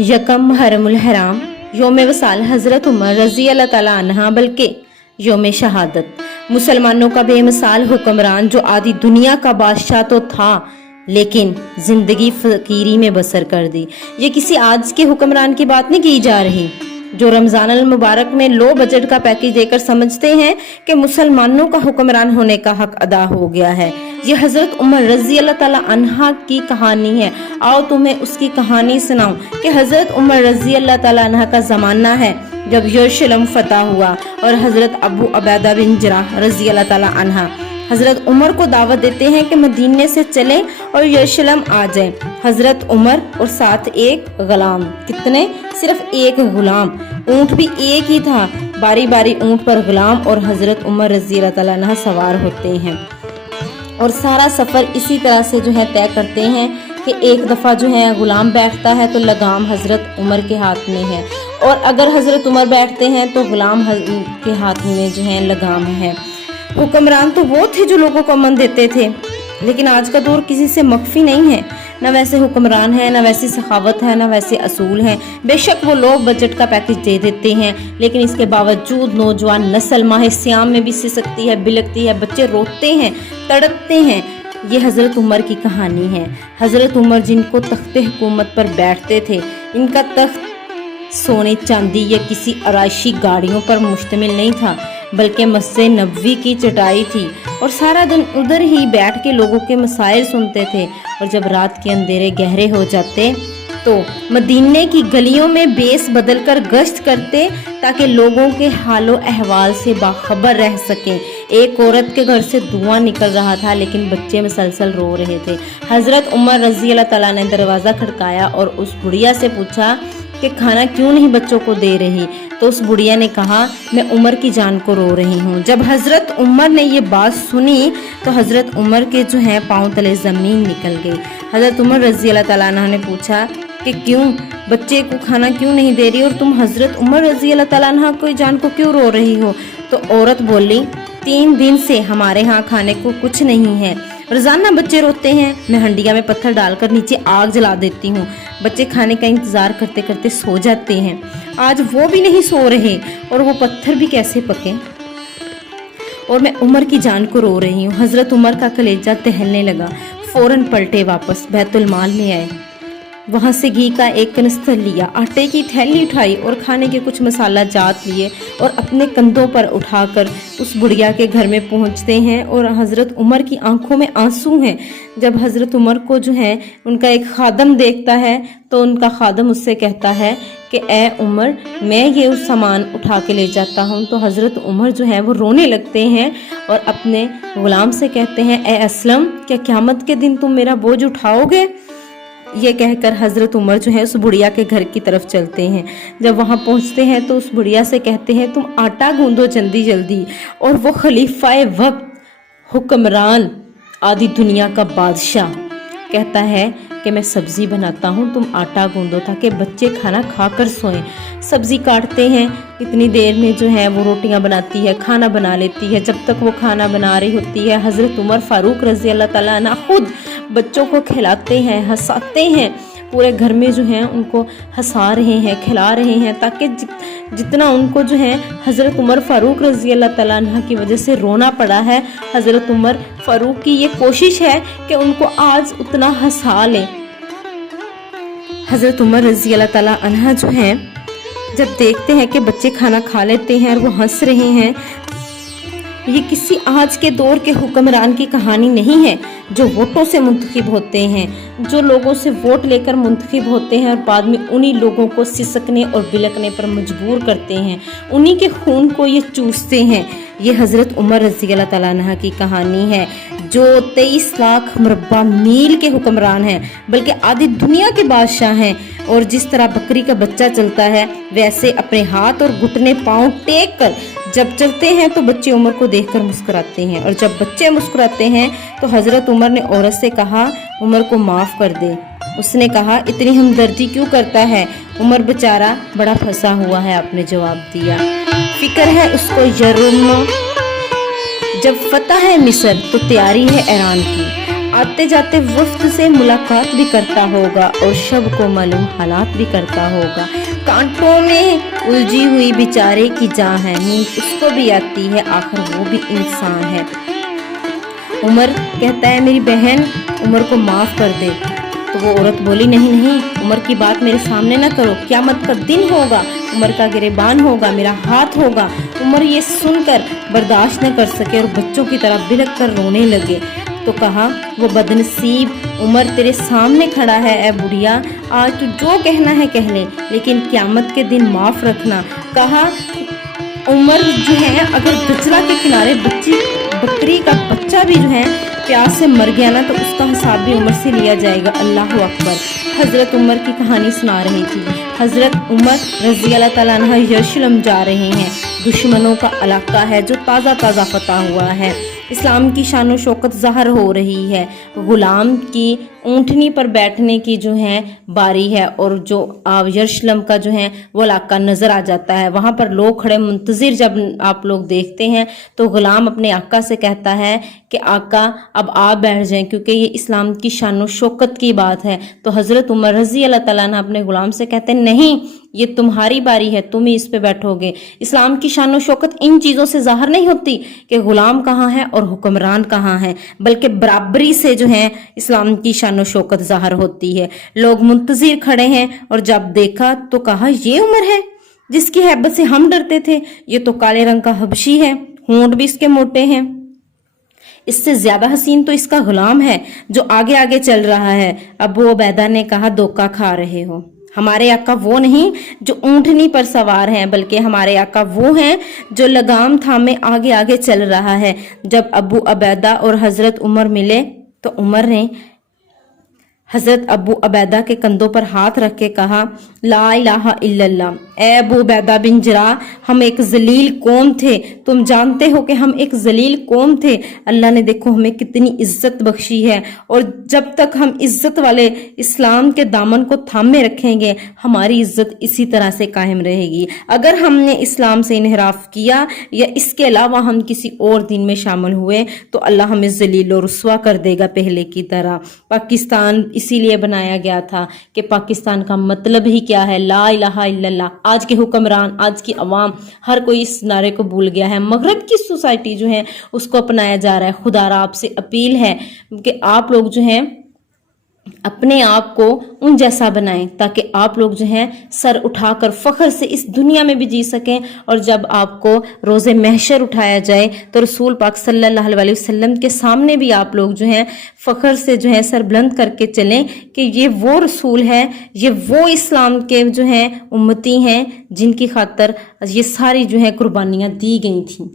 यकम मुहर्रमुल हराम योम वसाल हज़रत उमर रज़ी अल्लाह ताला अन्हा बल्कि योम शहादत। मुसलमानों का बेमिसाल हुक्मरान जो आधी दुनिया का बादशाह तो था लेकिन जिंदगी फकीरी में बसर कर दी। ये किसी आज के हुक्मरान की बात नहीं की जा रही जो रमजान अल मुबारक में लो बजट का पैकेज देकर समझते हैं कि मुसलमानों का हुक्मरान होने का हक अदा हो गया है। ये हजरत उमर रजी अल्लाह ताला अन्हा की कहानी है। आओ तुम्हें उसकी कहानी सुनाऊं कि हजरत उमर रजी अल्लाह ताला अन्हा का जमाना है जब यरूशलेम फतह हुआ और हजरत अबू उबैदा बिन जराह रजी अल्लाह ताला अन्हा हजरत उमर को दावत देते हैं कि मदीने से चलें और यरूशलेम आ जाएं। हजरत उमर और साथ एक गुलाम, कितने? सिर्फ एक गुलाम, ऊंट भी एक ही था। बारी बारी ऊंट पर गुलाम और हजरत उमर रजी अल्लाह ताला अन्हा सवार होते हैं और सारा सफर इसी तरह से जो है तय करते हैं कि एक दफा जो है गुलाम बैठता है तो लगाम हजरत उमर के हाथ में है और अगर हजरत उमर बैठते हैं तो गुलाम के हाथ में जो है लगाम है। हुक्मरान तो वो थे जो लोगों को अमन देते थे, लेकिन आज का दौर किसी से मख्फी नहीं है। न वैसे हुक्मरान है, न वैसी सखावत है, न वैसे असूल हैं। बेशक वो लोग बजट का पैकेज दे देते हैं, लेकिन इसके बावजूद नौजवान नस्ल माह सियाम में भी सिसकती है, बिलकती है, बच्चे रोते हैं, तड़पते हैं। ये हजरत उमर की कहानी है। हजरत उमर जिनको तख्ते हुकूमत पर बैठते थे, इनका तख्त सोने चांदी या किसी आराइशी गाड़ियों पर मुश्तमिल नहीं था, बल्कि मस्जिद नबवी की चटाई थी और सारा दिन उधर ही बैठ के लोगों के मसाइल सुनते थे। और जब रात के अंधेरे गहरे हो जाते तो मदीने की गलियों में बेस बदलकर गश्त करते ताकि लोगों के हालो अहवाल से बाखबर रह सकें। एक औरत के घर से धुआं निकल रहा था लेकिन बच्चे मुसलसल रो रहे थे। हजरत उमर रजी अल्लाह ताला ने दरवाज़ा खड़काया और उस बुढ़िया से पूछा कि खाना क्यों नहीं बच्चों को दे रही। तो उस बुढ़िया ने कहा, मैं उमर की जान को रो रही हूँ। जब हजरत उमर ने ये बात सुनी तो हजरत उमर के जो है पाँव तले ज़मीन निकल गई। हजरत उमर रजी अल्लाह ताला अन्हा ने पूछा कि क्यों बच्चे को खाना क्यों नहीं दे रही और तुम हजरत उमर रजी अल्लाह ताला अन्हा की जान को क्यों रो रही हो। तो औरत बोली, 3 दिन से हमारे यहाँ खाने को कुछ नहीं है, रोजाना बच्चे रोते हैं, मैं हंडिया में पत्थर डालकर नीचे आग जला देती हूँ, बच्चे खाने का इंतजार करते करते सो जाते हैं, आज वो भी नहीं सो रहे और वो पत्थर भी कैसे पके और मैं उमर की जान को रो रही हूँ। हजरत उमर का कलेजा दहलने लगा, फौरन पलटे वापस बैतुल माल में आए, वहाँ से घी का एक कनस्तर लिया, आटे की थैली उठाई और खाने के कुछ मसाला जात लिए और अपने कंधों पर उठाकर उस बुढ़िया के घर में पहुँचते हैं और हज़रत उमर की आंखों में आंसू हैं। जब हज़रत उमर को जो है उनका एक खादम देखता है तो उनका खादम उससे कहता है कि ए उमर, मैं ये उस सामान उठा के ले जाता हूँ। तो हज़रत उमर जो है वो रोने लगते हैं और अपने गुलाम से कहते हैं, ए असलम, क्या क़यामत के दिन तुम मेरा बोझ उठाओगे? ये कहकर हजरत उमर जो है उस बुढ़िया के घर की तरफ चलते हैं। जब वहाँ पहुँचते हैं तो उस बुढ़िया से कहते हैं, तुम आटा गूंदो जल्दी जल्दी। और वो खलीफाए वक्त हुक्मरान आधी दुनिया का बादशाह कहता है कि मैं सब्जी बनाता हूँ, तुम आटा गूंदो ताकि बच्चे खाना खाकर सोएं। सब्जी काटते हैं, इतनी देर में जो है वो रोटियां बनाती है, खाना बना लेती है। जब तक वो खाना बना रही होती है हज़रत उमर फ़ारूक रज़ी अल्लाह ताला अन्हु खुद बच्चों को खिलाते हैं, हंसाते हैं, पूरे घर में जो है उनको हंसा रहे हैं, खिला रहे हैं ताकि जितना उनको जो है हज़रत उमर फ़ारूक रज़ी अल्लाह ताला अन्हु की वजह से रोना पड़ा है, हज़रत उमर फ़ारूक की ये कोशिश है कि उनको आज उतना हंसा लें। हज़रत उमर रज़ी अल्लाह ताला अन्हु जो है जब देखते हैं कि बच्चे खाना खा लेते हैं और वो हंस रहे हैं, ये किसी आज के दौर के हुक्मरान की कहानी नहीं है जो वोटों से मुंतखब होते हैं, जो लोगों से वोट लेकर मुंतखब होते हैं और बाद में उन्हीं लोगों को सिसकने और बिलकने पर मजबूर करते हैं, उन्हीं के खून को ये चूसते हैं। ये हज़रत उमर रज़ी अल्लाह ताला अन्हु की कहानी है जो 23 लाख मुरब्बा मील के हुक्मरान हैं, बल्कि आधी दुनिया के बादशाह हैं। और जिस तरह बकरी का बच्चा चलता है वैसे अपने हाथ और घुटने पाँव टेक कर जब चलते हैं तो बच्चे उमर को देखकर मुस्कुराते हैं और जब बच्चे मुस्कुराते हैं तो हज़रत उमर ने औरत से कहा, उमर को माफ़ कर दे। उसने कहा, इतनी हमदर्दी क्यों करता है, उमर बेचारा बड़ा फंसा हुआ है। आपने जवाब दिया, फिक्र है उसको यरूम, जब फतह है मिस्र तो तैयारी है ईरान की। आते जाते वफ्द से मुलाकात भी करता होगा और शब को मालूम हालात भी करता होगा। कांटों में उलझी हुई बेचारे की जान है, नींद उसको भी आती है, आखिर वो भी इंसान है। उमर कहता है मेरी बहन उमर को माफ कर दे। तो वो औरत बोली नहीं नहीं, उमर की बात मेरे सामने ना करो, क़यामत का दिन होगा, उमर का गिरेबान होगा, मेरा हाथ होगा। उमर ये सुनकर बर्दाश्त न कर सके और बच्चों की तरह बिलख कर रोने लगे। तो कहा वो बदनसीब उमर तेरे सामने खड़ा है, ए बुढ़िया, आज तू जो कहना है कह ले, लेकिन क़यामत के दिन माफ रखना। कहा उमर जो है अगर दजला के किनारे बकरी का बच्चा भी जो है प्यास से मर गया ना, तो उसका हिसाब भी उमर से लिया जाएगा। अल्लाह अकबर। हजरत उमर की कहानी सुना रही थी। हजरत उमर रजी अल्लाह ताला अन्हा यरूशलेम जा रहे हैं। दुश्मनों का इलाका है जो ताज़ा ताज़ा फतह हुआ है। इस्लाम की शान व शौकत ज़ाहिर हो रही है। गुलाम की ऊँटनी पर बैठने की जो है बारी है और जो यरूशलेम का जो है वो इलाका नज़र आ जाता है। वहाँ पर लोग खड़े मुंतज़िर जब आप लोग देखते हैं तो गुलाम अपने आका से कहता है कि आका अब आप बैठ जाएं, क्योंकि ये इस्लाम की शान व शौकत की बात है। तो हज़रत उमर रज़ी अल्लाह ताला अन्हु अपने गुलाम से कहते हैं नहीं, ये तुम्हारी बारी है, तुम ही इस पे बैठोगे। इस्लाम की शान व शौकत इन चीज़ों से ज़ाहिर नहीं होती कि गुलाम कहाँ है और हुक्मरान कहाँ है, बल्कि बराबरी से जो है इस्लाम की शान व शौकत ज़ाहिर होती है। लोग मुंतज़िर खड़े हैं और जब देखा तो कहा ये उमर है जिसकी हैबत से हम डरते थे, ये तो काले रंग का हबशी है, होंठ भी इसके मोटे हैं, इससे ज्यादा हसीन तो इसका गुलाम है जो आगे आगे चल रहा है। अबू उबैदा ने कहा धोखा खा रहे हो, हमारे आका वो नहीं जो ऊँटनी पर सवार हैं, बल्कि हमारे आका वो हैं जो लगाम थामे आगे आगे चल रहा है। जब अबू उबैदा और हजरत उमर मिले तो उमर ने हजरत अबू उबैदा के कंधों पर हाथ रख के कहा ला इलाहा इल्लल्लाह। ए अबू उबैदा बिन जराह, हम एक जलील कौम थे, तुम जानते हो कि हम एक जलील कौम थे। अल्लाह ने देखो हमें कितनी इज्जत बख्शी है, और जब तक हम इज्जत वाले इस्लाम के दामन को थामे रखेंगे हमारी इज्जत इसी तरह से कायम रहेगी। अगर हमने इस्लाम से इनहराफ किया या इसके अलावा हम किसी और दिन में शामिल हुए तो अल्लाह हमें जलील और रुस्वा कर देगा पहले की तरह। पाकिस्तान इसीलिए बनाया गया था कि पाकिस्तान का मतलब ही क्या है, ला इलाहा इल्लल्लाह। आज के हुक्मरान, आज की अवाम, हर कोई इस नारे को भूल गया है। मगरब की सोसाइटी जो है उसको अपनाया जा रहा है। खुदारा आपसे अपील है कि आप लोग जो हैं अपने आप को उन जैसा बनाएं ताकि आप लोग जो हैं सर उठाकर फख्र से इस दुनिया में भी जी सकें, और जब आपको रोज़े महशर उठाया जाए तो रसूल पाक सल्लल्लाहु अलैहि वसल्लम के सामने भी आप लोग जो हैं फख्र से जो है सर बुलंद करके चलें कि ये वो रसूल है, ये वो इस्लाम के जो हैं उम्मती हैं जिनकी खातर ये सारी जो है कुर्बानियाँ दी गई थी।